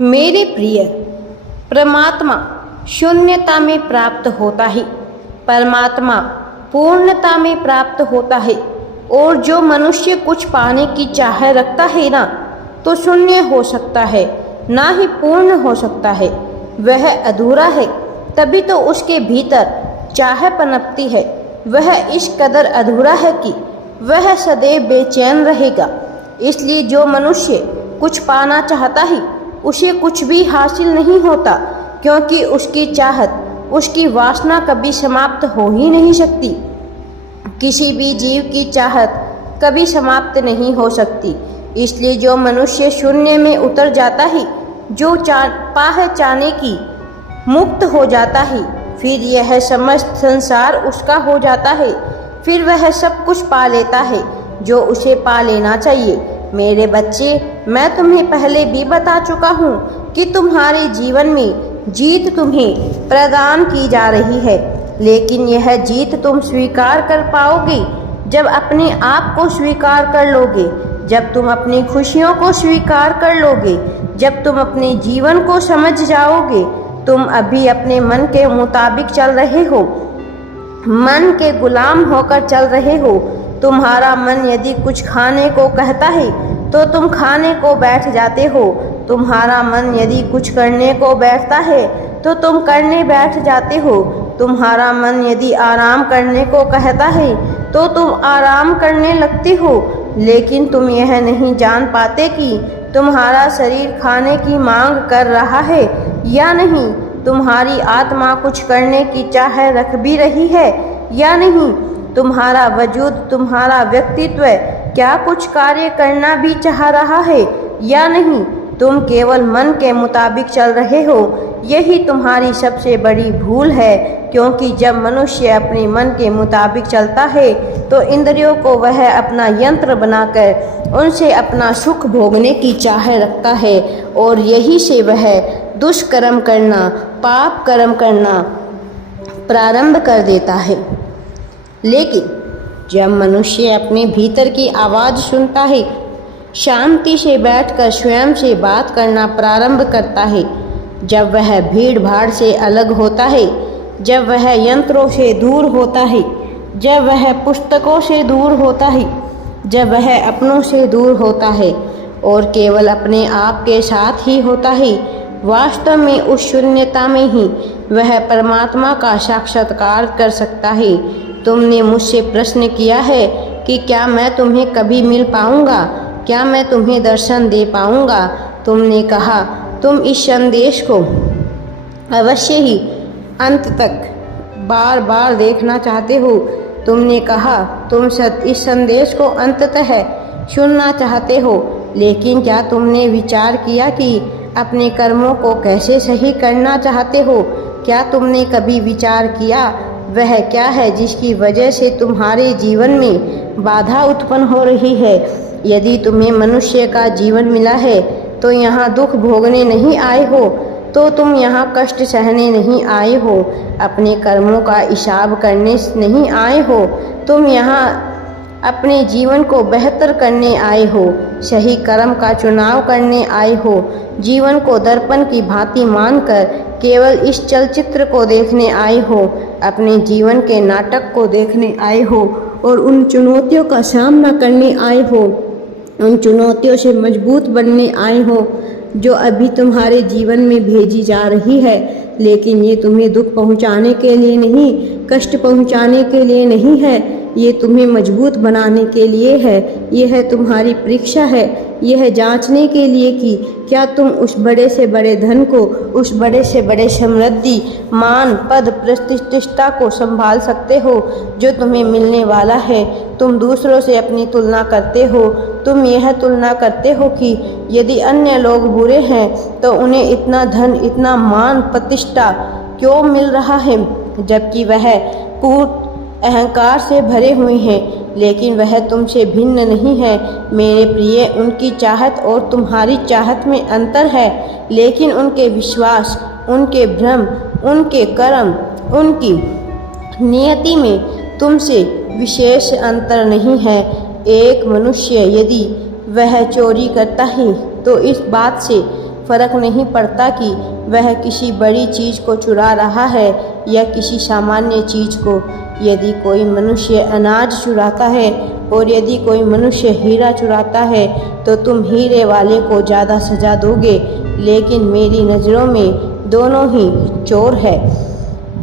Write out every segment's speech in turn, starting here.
मेरे प्रिय, परमात्मा शून्यता में प्राप्त होता है, परमात्मा पूर्णता में प्राप्त होता है। और जो मनुष्य कुछ पाने की चाह रखता है ना, तो शून्य हो सकता है, ना ही पूर्ण हो सकता है। वह अधूरा है, तभी तो उसके भीतर चाह पनपती है। वह इस कदर अधूरा है कि वह सदैव बेचैन रहेगा। इसलिए जो मनुष्य कुछ पाना चाहता है, उसे कुछ भी हासिल नहीं होता, क्योंकि उसकी चाहत, उसकी वासना कभी समाप्त हो ही नहीं सकती। किसी भी जीव की चाहत कभी समाप्त नहीं हो सकती। इसलिए जो मनुष्य शून्य में उतर जाता है, जो पहचाने की मुक्त हो जाता है, फिर यह समस्त संसार उसका हो जाता है। फिर वह सब कुछ पा लेता है जो उसे पा लेना चाहिए। मेरे बच्चे, मैं तुम्हें पहले भी बता चुका हूँ कि तुम्हारे जीवन में जीत तुम्हें प्रदान की जा रही है, लेकिन यह जीत तुम स्वीकार कर पाओगे जब अपने आप को स्वीकार कर लोगे, जब तुम अपनी खुशियों को स्वीकार कर लोगे, जब तुम अपने जीवन को समझ जाओगे। तुम अभी अपने मन के मुताबिक चल रहे हो, मन के गुलाम होकर चल रहे हो। तुम्हारा मन यदि कुछ खाने को कहता है तो तुम खाने को बैठ जाते हो। तुम्हारा मन यदि कुछ करने को बैठता है तो तुम करने बैठ जाते हो। तुम्हारा मन यदि आराम करने को कहता है तो तुम आराम करने लगते हो। लेकिन तुम यह नहीं जान पाते कि तुम्हारा शरीर खाने की मांग कर रहा है या नहीं, तुम्हारी आत्मा कुछ करने की चाह रख भी रही है या नहीं, तुम्हारा वजूद, तुम्हारा व्यक्तित्व क्या कुछ कार्य करना भी चाह रहा है या नहीं। तुम केवल मन के मुताबिक चल रहे हो। यही तुम्हारी सबसे बड़ी भूल है, क्योंकि जब मनुष्य अपने मन के मुताबिक चलता है तो इंद्रियों को वह अपना यंत्र बनाकर उनसे अपना सुख भोगने की चाह रखता है, और यही से वह दुष्कर्म करना, पाप कर्म करना प्रारंभ कर देता है। लेकिन जब मनुष्य अपने भीतर की आवाज़ सुनता है, शांति से बैठकर स्वयं से बात करना प्रारंभ करता है, जब वह भीड़ भाड़ से अलग होता है, जब वह यंत्रों से दूर होता है, जब वह पुस्तकों से दूर होता है, जब वह अपनों से दूर होता है और केवल अपने आप के साथ ही होता है, वास्तव में उस शून्यता में ही वह परमात्मा का साक्षात्कार कर सकता है। तुमने मुझसे प्रश्न किया है कि क्या मैं तुम्हें कभी मिल पाऊंगा, क्या मैं तुम्हें दर्शन दे पाऊंगा। तुमने कहा तुम इस संदेश को अवश्य ही अंत तक बार बार देखना चाहते हो। तुमने कहा तुम इस संदेश को अंततः सुनना चाहते हो, लेकिन क्या तुमने विचार किया कि अपने कर्मों को कैसे सही करना चाहते हो? क्या तुमने कभी विचार किया वह क्या है जिसकी वजह से तुम्हारे जीवन में बाधा उत्पन्न हो रही है? यदि तुम्हें मनुष्य का जीवन मिला है तो यहाँ दुख भोगने नहीं आए हो, तो तुम यहाँ कष्ट सहने नहीं आए हो, अपने कर्मों का हिसाब करने नहीं आए हो। तुम यहाँ अपने जीवन को बेहतर करने आए हो, सही कर्म का चुनाव करने आए हो। जीवन को दर्पण की भांति मानकर केवल इस चलचित्र को देखने आए हो, अपने जीवन के नाटक को देखने आए हो और उन चुनौतियों का सामना करने आए हो, उन चुनौतियों से मजबूत बनने आए हो जो अभी तुम्हारे जीवन में भेजी जा रही है। लेकिन ये तुम्हें दुख पहुंचाने के लिए नहीं, कष्ट पहुंचाने के लिए नहीं है, ये तुम्हें मजबूत बनाने के लिए है। यह है तुम्हारी परीक्षा है, यह जांचने के लिए कि क्या तुम उस बड़े से बड़े धन को, उस बड़े से बड़े समृद्धि, मान, पद, प्रतिष्ठा को संभाल सकते हो जो तुम्हें मिलने वाला है। तुम दूसरों से अपनी तुलना करते हो। तुम यह तुलना करते हो कि यदि अन्य लोग बुरे हैं तो उन्हें इतना धन, इतना मान, प्रतिष्ठा क्यों मिल रहा है, जबकि वह पूर्ण अहंकार से भरे हुए हैं। लेकिन वह तुमसे भिन्न नहीं है मेरे प्रिय। उनकी चाहत और तुम्हारी चाहत में अंतर है, लेकिन उनके विश्वास, उनके भ्रम, उनके कर्म, उनकी नियति में तुमसे विशेष अंतर नहीं है। एक मनुष्य यदि वह चोरी करता है तो इस बात से फर्क नहीं पड़ता कि वह किसी बड़ी चीज़ को चुरा रहा है या किसी सामान्य चीज़ को। यदि कोई मनुष्य अनाज चुराता है और यदि कोई मनुष्य हीरा चुराता है तो तुम हीरे वाले को ज़्यादा सज़ा दोगे, लेकिन मेरी नज़रों में दोनों ही चोर है।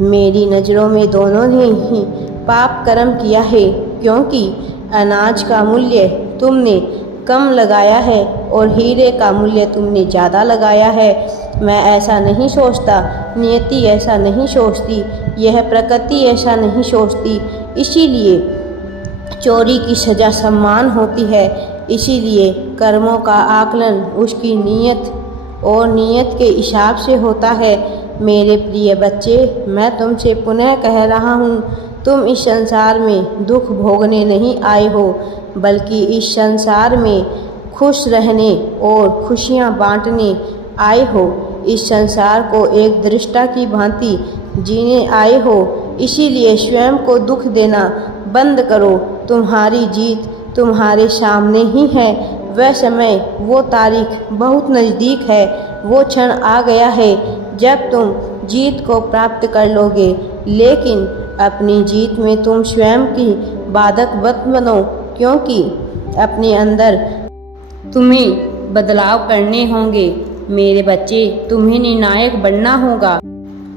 मेरी नज़रों में दोनों ने ही पाप कर्म किया है, क्योंकि अनाज का मूल्य तुमने कम लगाया है और हीरे का मूल्य तुमने ज़्यादा लगाया है। मैं ऐसा नहीं सोचता, नियति ऐसा नहीं सोचती, यह प्रकृति ऐसा नहीं सोचती। इसीलिए चोरी की सज़ा सम्मान होती है। इसीलिए कर्मों का आकलन उसकी नीयत और नीयत के हिसाब से होता है। मेरे प्रिय बच्चे, मैं तुमसे पुनः कह रहा हूँ, तुम इस संसार में दुख भोगने नहीं आए हो, बल्कि इस संसार में खुश रहने और खुशियाँ बांटने आए हो। इस संसार को एक दृष्टा की भांति जीने आए हो। इसीलिए स्वयं को दुख देना बंद करो। तुम्हारी जीत तुम्हारे सामने ही है। वह समय, वो तारीख बहुत नज़दीक है। वो क्षण आ गया है जब तुम जीत को प्राप्त कर लोगे, लेकिन अपनी जीत में तुम स्वयं की बाधक मत बनो, क्योंकि अपने अंदर तुम्हें बदलाव करने होंगे। मेरे बच्चे, तुम्हें निर्णायक बनना होगा।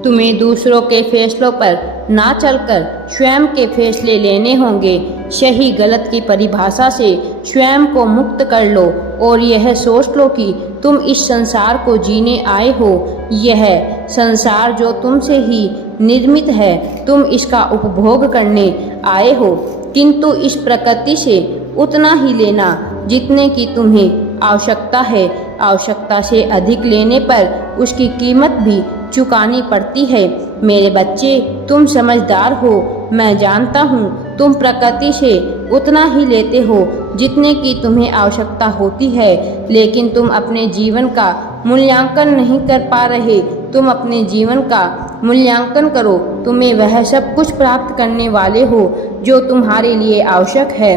तुम्हें दूसरों के फैसलों पर ना चलकर स्वयं के फैसले लेने होंगे। सही गलत की परिभाषा से स्वयं को मुक्त कर लो और यह सोच लो कि तुम इस संसार को जीने आए हो। यह संसार जो तुमसे ही निर्मित है, तुम इसका उपभोग करने आए हो, किंतु इस प्रकृति से उतना ही लेना जितने की तुम्हें आवश्यकता है। आवश्यकता से अधिक लेने पर उसकी कीमत भी चुकानी पड़ती है। मेरे बच्चे, तुम समझदार हो। मैं जानता हूँ तुम प्रकृति से उतना ही लेते हो जितने की तुम्हें आवश्यकता होती है, लेकिन तुम अपने जीवन का मूल्यांकन नहीं कर पा रहे। तुम अपने जीवन का मूल्यांकन करो। तुम्हें वह सब कुछ प्राप्त करने वाले हो जो तुम्हारे लिए आवश्यक है।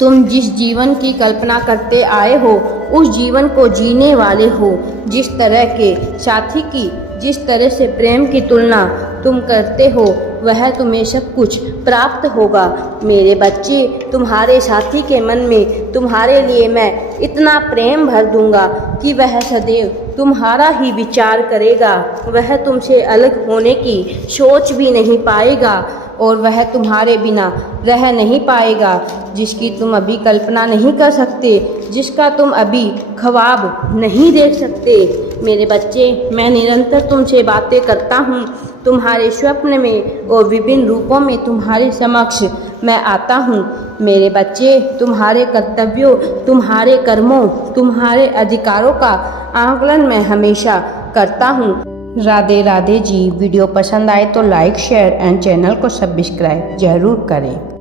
तुम जिस जीवन की कल्पना करते आए हो, उस जीवन को जीने वाले हो। जिस तरह के साथी की जिस तरह से प्रेम की तुलना तुम करते हो, वह तुम्हें सब कुछ प्राप्त होगा। मेरे बच्चे, तुम्हारे साथी के मन में तुम्हारे लिए मैं इतना प्रेम भर दूंगा कि वह सदैव तुम्हारा ही विचार करेगा। वह तुमसे अलग होने की सोच भी नहीं पाएगा और वह तुम्हारे बिना रह नहीं पाएगा। जिसकी तुम अभी कल्पना नहीं कर सकते, जिसका तुम अभी ख्वाब नहीं देख सकते। मेरे बच्चे, मैं निरंतर तुमसे बातें करता हूँ। तुम्हारे स्वप्न में और विभिन्न रूपों में तुम्हारे समक्ष मैं आता हूँ। मेरे बच्चे, तुम्हारे कर्तव्यों, तुम्हारे कर्मों, तुम्हारे अधिकारों का आकलन मैं हमेशा करता हूँ। राधे राधे जी। वीडियो पसंद आए तो लाइक, शेयर एंड चैनल को सब्सक्राइब जरूर करें।